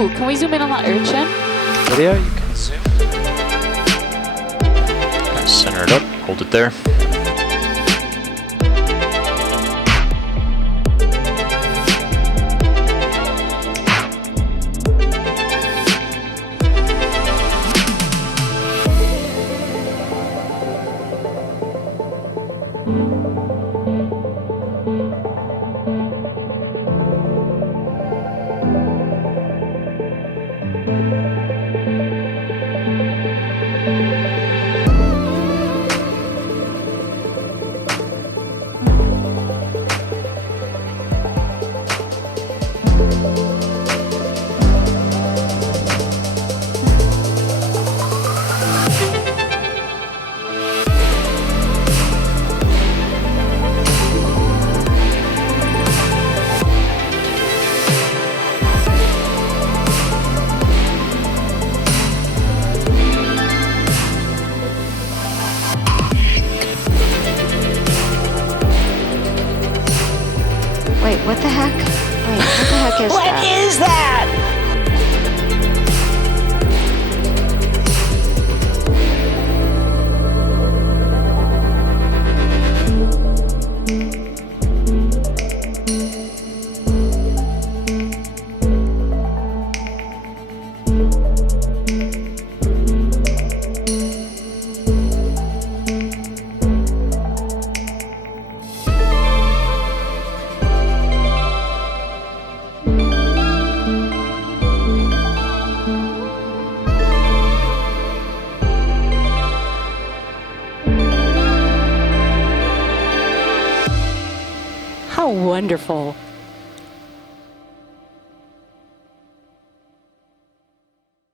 Ooh, can we zoom in on that urchin? Video, you can zoom. Center it up, hold it there. Wait, what the heck? Wait, what the heck is What that? is that? How wonderful.